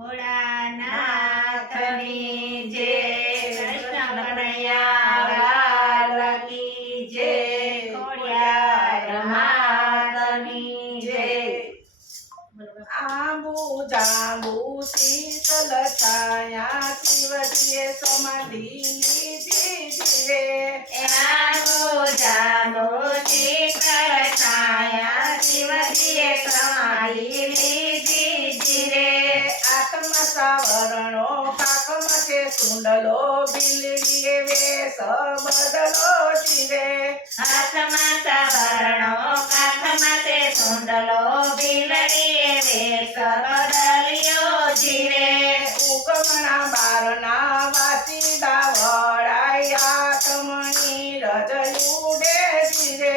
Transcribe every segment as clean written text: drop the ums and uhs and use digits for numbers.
ભોળાનાથની જય, કૃષ્ણ કનૈયા લાલ કી જય, ખોડિયાર માતની જય. આંબુ જાંબુ શીતલ છાયા શિવજીએ સમાધિ લીધી જીવે. આંબુ જાંબુ શીતળ છાયા શિવજીએ સમાધિ લીધી જીવે. આત્મા સાવરણો પાકમાં છે કુંડલો બિલડીએ વેશ બદલો જીવે. હાથમાં સવર્ણો કાખમાં તે કુંડલો બિલડીએ વેશ બદલ્યો જીવે. ઉગમણા બારના વાસીદા વળાયા તમણી રજયુડે જીવે.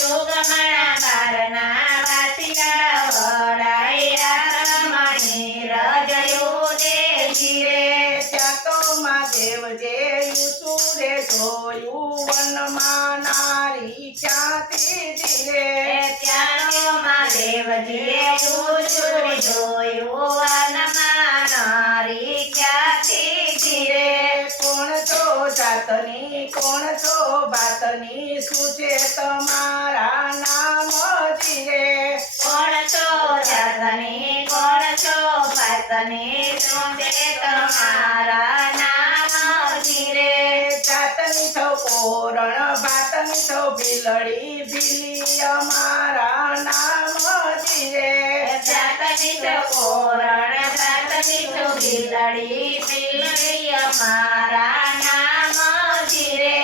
યુગમણા બારના વાસીડા વડાયા રમણી રજયુડે જીવે. ત્યાં તો મહાદેવજે યુસુરે જોયું વનમાં નારી ક્યાંથી જીવે. ત્યાંનો મહાદેવજીએ ઉજળી જોયું વનમાં નારી ક્યાંથી જીવે. કોણ છો જાતની કોણ છો બાતની શું છે તમારા નામ જીવે. કોણ છો જાતની કોણ છો પાતની શું છે તમારા નામ જીવે. જાતની છો કોરણ બાતની છો બિલડી બિલી અમારા નામ જીવે. જાતની તો કોરણ જાતની તો બિલડી બિલડી અમારા નામ જીવે.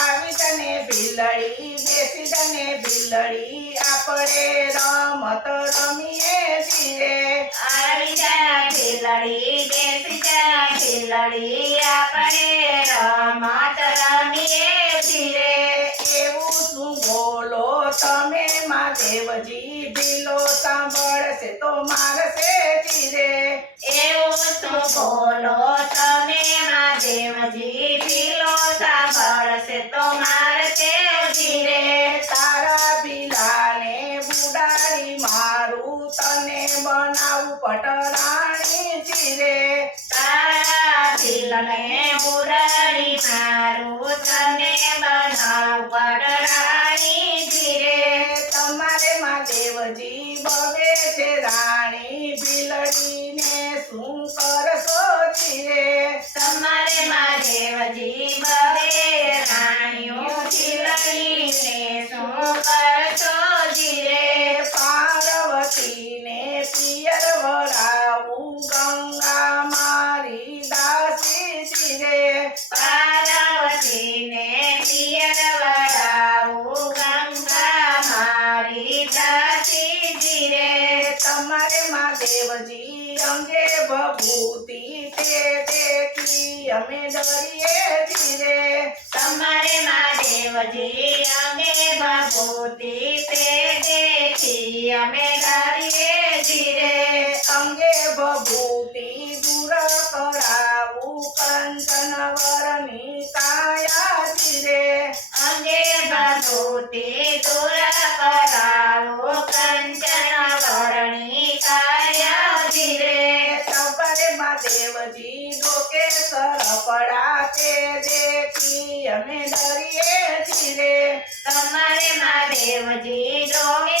આવી તને બિલડી બેસી તને બિલડી આપણે રમત રમીએ જીવે. આવી જા બિલડી બેસી જા બિલડી આપણે રમત રમીએ જીવે. એવું શું બોલો તમે મહાદેવજી બિલો સાંભળશે તો મારશે જીવે. એવું શું બોલો તમે મહાદેવજી બિલો સાંભળશે તો મારશે જીવે. તારા બિલાને બુડાડી મારું તને બનાવું પટરાણી જીવે. તારા દિલને ઉડાડી મારું તને બનાવ પટરાણી જીવે. તમારે મહાદેવજી બવે છે રાણી બિલડીને શું કરશો જીવે. તમારે મહાદેવજી બવે રાણીઓ બિલડીને શું કરશો જીવે. પાર્વતીને પિયર વળાવું ગંગા મારી દાસી જીવે. પાર્વતીને પિયર વળાવું ગંગા મારી દાસી જીવે. તમારે મહાદેવજી અંગે ભભૂતિ તે દેખી અમે ડરીએ જીવે. તમારે મહાદેવજી અંગે ભભૂતિ તે દેખી અમે ડરીએ જીવે. અંગે ભભૂતિ દૂર કરાવું કંચન વરની કાયા જીવે. અંગે ભભૂતિ દૂર કરાવો કંચન વરણી કાયા જીવે. તમારે મહાદેવજી ડોકે સરપડા તે દેખી અમે ડરીએ જીવે. તમારે મહાદેવજી ડોગે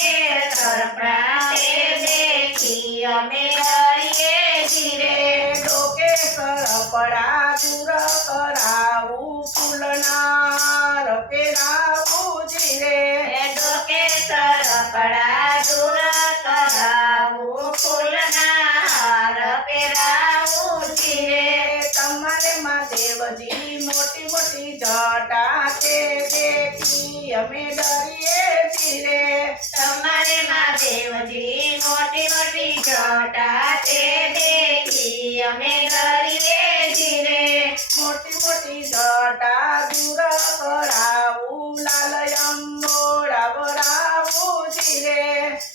સરપડા તે દેખી અમે ડરીએ જીવે. ડોકે સરપડા દૂર કરાવું ફૂલનાર પહેરાવું જીવે. ડોકે સરપડા દૂર કરાવું ફૂલના હાર પહેરાવું જીવે. તમારે મહાદેવજી મોટી મોટી જટા તે દેખી અમે ડરીએ જીવે. તમારે મહાદેવજી મોટી મોટી જટા તે દેખી અમે ડરીએ જીવે. મોટી મોટી જટા દૂર કરાવું લાલ અંબોડા વરાવું જીવે.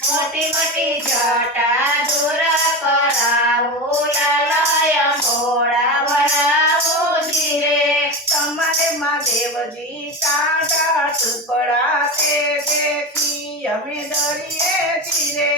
મોટી મોટી જટા દૂર કરાવું લાલય મોડા વરાવું જીવે. તમારે મહાદેવજી કાંટા ટુકડા તે દેખી અમે ડરીએ જીવે.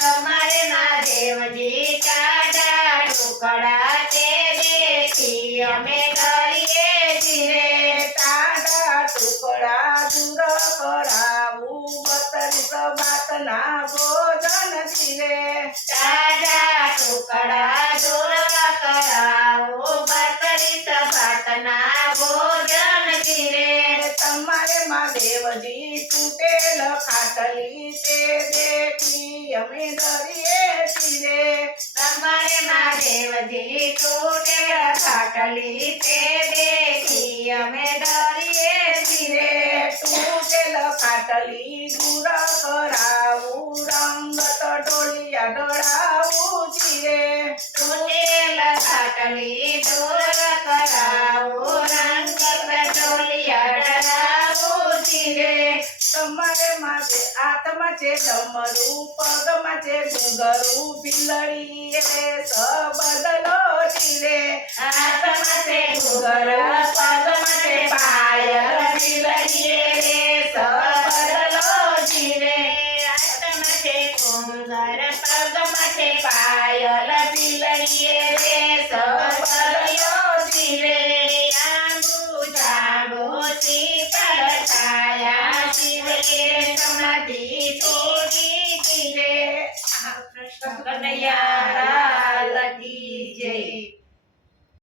તમારે મહાદેવજી કાઢા ટુકડા તે દેખી અમે ડરીએ ધીરે ટાઢા ટુકડા દૂર કરાવું 32 ભાતના ભોજન ધીરે તાજા ટુકડા દૂર કરાવો 32 ભાતના ભોજન ધીરે તમારે મહાદેવજી તૂટેલ ખાટલી તે દેખી અમે ડરીએ ધીરે તમારે મહાદેવજી તૂટેલ ખાટલી તે દેખી અમે ડરીએ ધીરે તૂટેલ ખાટલી દૂર કરાવું રંગત ડોલિયા ઢળાવું ધીરે તૂટેલ ખાટલી દૂર કરાવો રંગ પેટ્રોલિયા ડરાવો ધીરે તમારે માથે હાથમાં છે ડમરું પગમાં છે ઘૂંઘરું ભીલડી બદલો ધીરે હાથમાં છે ઘૂંઘર પગમાં છે પાયલ દિલડીએ